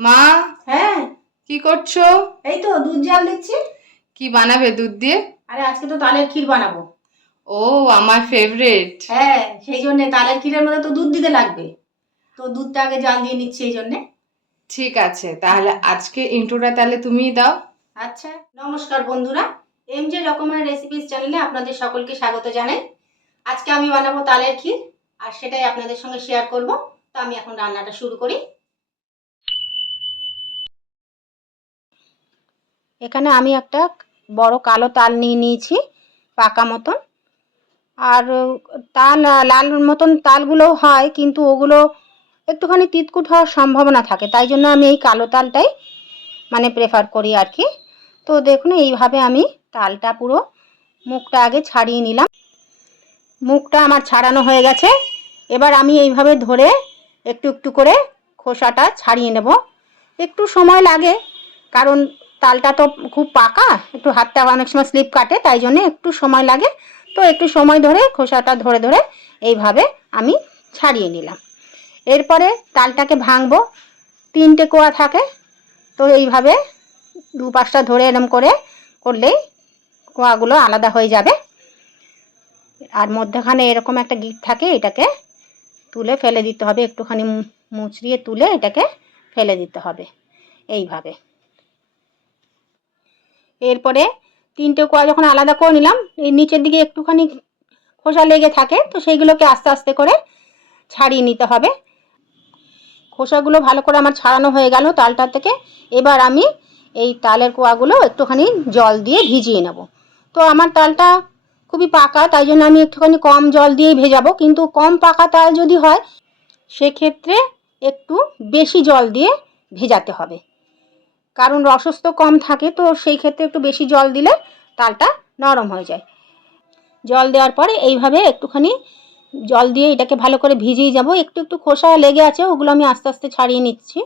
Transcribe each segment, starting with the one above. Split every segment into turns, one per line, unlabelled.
মা?
হ্যাঁ।
কি করছ?
এই তো দুধ জাল দিচ্ছি।
কি বানাবে দুধ দিয়ে?
আরে আজকে তো তালের ক্ষীর বানাবো।
ও আমার ফেভারিট
হ্যাঁ সেই জন্যে তালের ক্ষীরের মধ্যে তো দুধ দিতে লাগবে। তো দুধটা আগে জাল দিয়ে নিচ্ছি এই জন্যে।
ঠিক আছে তাহলে আজকে ইন্ট্রোটা তাহলে তুমিই দাও।
আচ্ছা নমস্কার বন্ধুরা। এম জে রকমের রেসিপিস চ্যানেলে আপনাদের সকলকে স্বাগত জানাই। আজকে আমি বানাবো তালের ক্ষীর আর সেটাই আপনাদের সঙ্গে শেয়ার করব। তো আমি এখন রান্নাটা শুরু করি। এখানে আমি একটা বড় কালো তাল নিয়ে নিয়েছি, পাকা মতন। আর, তাল, লাল মতন তালগুলো হয়, কিন্তু ওগুলো একটুখানি তিতকুট হওয়ার সম্ভাবনা থাকে। তাই জন্য আমি এই কালো তালটাই মানে প্রেফার করি আর কি। তো দেখুন, এইভাবে আমি তালটা পুরো মুখটা আগে ছাড়িয়ে নিলাম। মুখটা আমার ছাড়ানো হয়ে গেছে। এবার আমি এইভাবে ধরে একটু একটু করে খোসাটা ছাড়িয়ে নেব। একটু সময় লাগে, কারণ তালটা তো খুব পাকা, একটু হাতটা অনেক সময় স্লিপ কাটে, তাই জন্য একটু সময় লাগে। তো একটু সময় ধরে খোসাটা ধরে ধরে এইভাবে আমি ছাড়িয়ে নিলাম। এরপরে তালটাকে ভাঙবো, তিনটে কোয়া থাকে, তো এইভাবে দু পাঁচটা ধরে এরম করে করলেই কোয়াগুলো আলাদা হয়ে যাবে। আর মধ্যখানে এরকম একটা গিট থাকে, এটাকে তুলে ফেলে দিতে হবে, একটুখানি মুচড়িয়ে তুলে এটাকে ফেলে দিতে হবে, এইভাবে। এরপরে তিনটে কোয়া যখন আলাদা করে নিলাম, এই নিচের দিকে একটুখানি খোসা লেগে থাকে, তো সেইগুলোকে আস্তে আস্তে করে ছাড়িয়ে নিতে হবে। খোসাগুলো ভালো করে আমার ছাড়ানো হয়ে গেল তালটা থেকে। এবার আমি এই তালের কোয়াগুলো একটুখানি জল দিয়ে ভিজিয়ে নেব। তো আমার তালটা খুবই পাকা, তাই জন্য আমি একটুখানি কম জল দিয়েই ভেজাবো। কিন্তু কম পাকা তাল যদি হয়, সেক্ষেত্রে একটু বেশি জল দিয়ে ভেজাতে হবে। কারণ রসস্ত কম থাকে, তো সেই ক্ষেত্রে একটু বেশি জল দিলে তালটা নরম হয়ে যায়। জল দেওয়ার পরে এইভাবে একটুখানি জল দিয়ে এটাকে ভালো করে ভিজিয়ে যাব। একটু একটু খোসা লেগে আছে, ওগুলো আমি আস্তে আস্তে ছাড়িয়ে নিচ্ছি।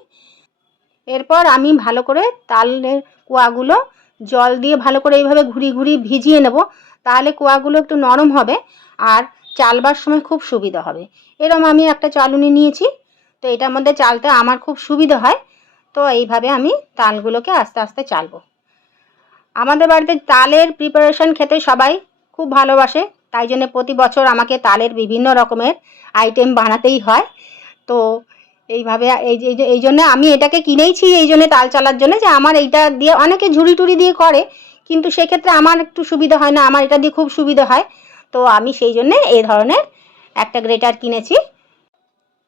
এরপর আমি ভালো করে তালের কোয়াগুলো জল দিয়ে ভালো করে এইভাবে ঘুরিয়ে ঘুরিয়ে ভিজিয়ে নেব। তাহলে কোয়াগুলো একটু নরম হবে আর চালবার সময় খুব সুবিধা হবে। এরম আমি একটা চালুনি নিয়েছি, তো এটার মধ্যে চালতে আমার খুব সুবিধা হয়। তো এইভাবে আমি তালগুলোকে আস্তে আস্তে চালবো। আমাদের বাড়িতে তালের প্রিপারেশন খেতে সবাই খুব ভালোবাসে, তাই জন্য প্রতি বছর আমাকে তালের বিভিন্ন রকমের আইটেম বানাতেই হয়। তো এইভাবে, এই এই জন্য আমি এটাকে কিনেইছি, এই জন্য তাল চালার জন্য যে আমার এইটা দিয়ে অনেকে ঝুড়ি টুড়ি দিয়ে করে, কিন্তু সেক্ষেত্রে আমার একটু সুবিধা হয় না, আমার এটা দিয়ে খুব সুবিধা হয়। তো আমি সেই জন্যে এই ধরনের একটা গ্রেটার কিনেছি।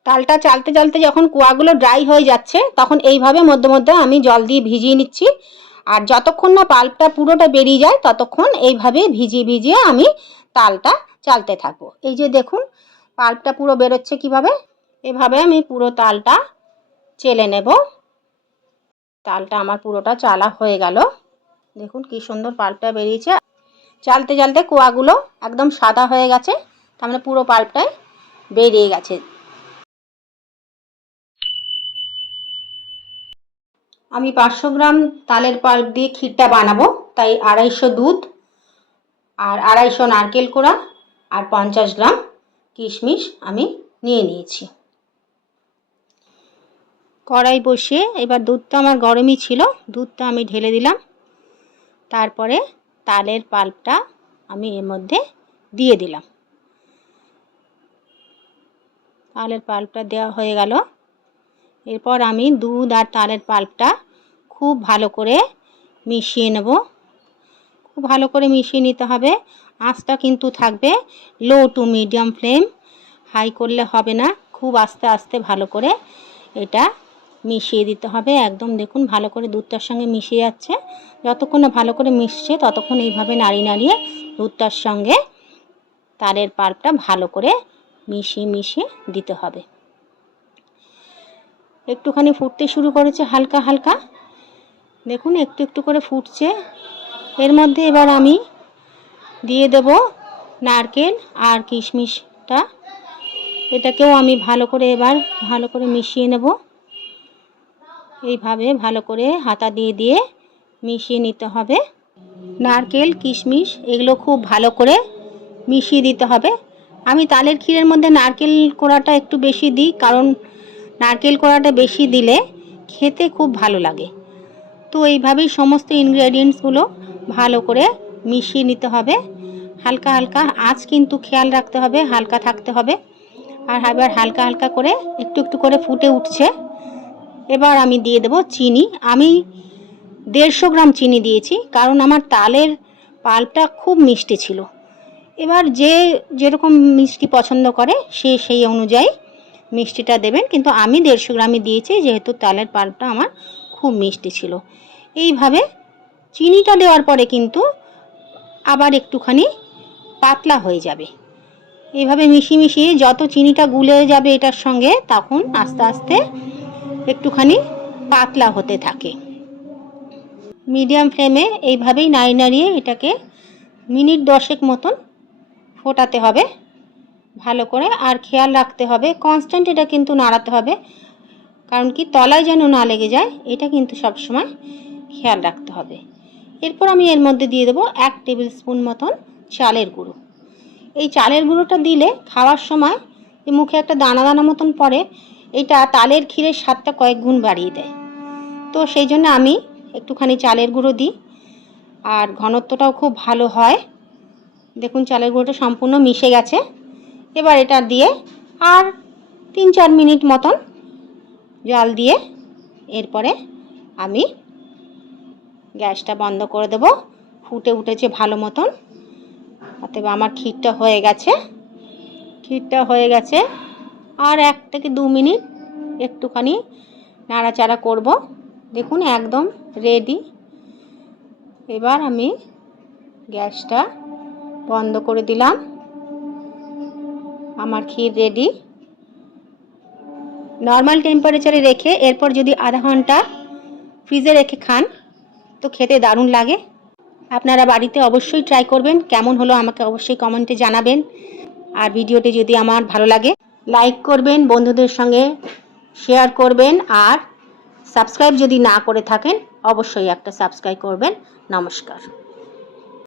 তালটা চালতে চালতে যখন কুয়াগুলো ড্রাই হয়ে যাচ্ছে, তখন এইভাবে মধ্যে মধ্যে আমি জল দিয়ে ভিজিয়ে নিচ্ছি। আর যতক্ষণ না পাল্পটা পুরোটা বেরিয়ে যায়, ততক্ষণ এইভাবে ভিজিয়ে ভিজিয়ে আমি তালটা চালতে থাকব। এই যে দেখুন পাল্পটা পুরো বেরোচ্ছে কীভাবে? এভাবে আমি পুরো তালটা চেলে নেব। তালটা আমার পুরোটা চালা হয়ে গেল। দেখুন কি সুন্দর পাল্পটা বেরিয়েছে। চালতে চালতে কুয়াগুলো একদম সাদা হয়ে গেছে, তার মানে পুরো পাল্পটাই বেরিয়ে গেছে। আমি পাঁচশো গ্রাম তালের পাল্প দিয়ে ক্ষীরটা বানাবো, তাই আড়াইশো দুধ আর আড়াইশো নারকেল কোড়া আর পঞ্চাশ গ্রাম কিশমিশ আমি নিয়ে নিয়েছি। কড়াই বসিয়ে এবার দুধটা আমার গরমই ছিল, দুধটা আমি ঢেলে দিলাম। তারপরে তালের পাল্পটা আমি এর মধ্যে দিয়ে দিলাম। তালের পাল্পটা দেওয়া হয়ে গেল। এরপর আমি দুধ আর তালের পাল্পটা খুব ভালো করে মিশিয়ে নেব। খুব ভালো করে মিশিয়ে নিতে হবে। আঁচটা কিন্তু থাকবে low to medium flame high করলে হবে না। খুব আস্তে আস্তে ভালো করে এটা মিশিয়ে দিতে হবে। একদম দেখুন ভালো করে দুধটার সঙ্গে মিশে যাচ্ছে। যতক্ষণ না ভালো করে মিশছে, ততক্ষণ এইভাবে নাড়িয়ে নাড়িয়ে দুধটার সঙ্গে তারের পাল্পটা ভালো করে মিশিয়ে মিশিয়ে দিতে হবে। একটুখানি ফুটতে শুরু করেছে হালকা হালকা। দেখুন, একটু একটু করে ফুটছে। এর মধ্যে এবার আমি দিয়ে দেব নারকেল আর কিশমিশটা। এটাকেও আমি ভালো করে এবার ভালো করে মিশিয়ে নেব। এইভাবে ভালো করে হাতা দিয়ে দিয়ে মিশিয়ে নিতে হবে। নারকেল, কিশমিশ এগুলো খুব ভালো করে মিশিয়ে দিতে হবে। আমি তালের ক্ষীরের মধ্যে নারকেল কোড়াটা একটু বেশি দিই, কারণ নারকেল কোড়াটা বেশি দিলে খেতে খুব ভালো লাগে। তো এইভাবেই সমস্ত ইনগ্রেডিয়েন্টসগুলো ভালো করে মিশিয়ে নিতে হবে। হালকা হালকা আঁচ কিন্তু খেয়াল রাখতে হবে, হালকা থাকতে হবে। আর এবার হালকা হালকা করে একটু একটু করে ফুটে উঠছে। এবার আমি দিয়ে দেব চিনি। আমি দেড়শো গ্রাম চিনি দিয়েছি, কারণ আমার তালের পাল্পটা খুব মিষ্টি ছিল। এবার যে যেরকম মিষ্টি পছন্দ করে, সে সেই অনুযায়ী মিষ্টিটা দেবেন। কিন্তু আমি দেড়শো গ্রামই দিয়েছি, যেহেতু তালের পাল্পটা আমার খুব মিষ্টি ছিল। এইভাবে চিনিটা দেওয়ার পরে কিন্তু আবার একটুখানি পাতলা হয়ে যাবে। এইভাবে মিশিয়ে মিশিয়ে যত চিনিটা গুলে যাবে এটার সঙ্গে তখন আস্তে আস্তে একটুখানি পাতলা হতে থাকে। মিডিয়াম ফ্লেমে এইভাবেই নাড়িয়ে নাড়িয়ে এটাকে মিনিট দশেক মতন ফোটাতে হবে। ভালো করে আর খেয়াল রাখতে হবে। কনস্ট্যান্ট এটা কিন্তু নাড়াতে হবে। কারণ কি তলায় যেন না লেগে যায়, এটা কিন্তু সবসময় খেয়াল রাখতে হবে। এরপর আমি এর মধ্যে দিয়ে দেবো এক টেবিল স্পুন মতন চালের গুঁড়ো। এই চালের গুঁড়োটা দিলে খাওয়ার সময় মুখে একটা দানা দানা মতন পড়ে, এটা তালের ক্ষীরের স্বাদটা কয়েক গুণ বাড়িয়ে দেয়। তো সেই জন্য আমি একটুখানি চালের গুঁড়ো দিই। আর ঘনত্বটাও খুব ভালো হয়। দেখুন চালের গুঁড়োটা সম্পূর্ণ মিশে গেছে। এবার এটা দিয়ে আর তিন চার মিনিট মতন জল দিয়ে এরপরে আমি গ্যাসটা বন্ধ করে দেব। ফুটে উঠেছে ভালো মতন। অতএব আমার ক্ষীরটা হয়ে গেছে। ক্ষীরটা হয়ে গেছে। আর এক থেকে দু মিনিট একটুখানি নাড়াচাড়া করব। দেখুন একদম রেডি এবার আমি গ্যাসটা বন্ধ করে দিলাম। আমার ক্ষীর রেডি নর্মাল টেম্পারেচারে রেখে এরপর যদি আধা ঘণ্টা ফ্রিজে রেখে খান, তো খেতে দারুণ লাগে। আপনারা বাড়িতে অবশ্যই ট্রাই করবেন। কেমন হলো আমাকে অবশ্যই কমেন্টে জানাবেন। আর ভিডিওটি যদি আমার ভালো লাগে লাইক করবেন, বন্ধুদের সঙ্গে শেয়ার করবেন। আর সাবস্ক্রাইব যদি না করে থাকেন, অবশ্যই একটা সাবস্ক্রাইব করবেন। নমস্কার।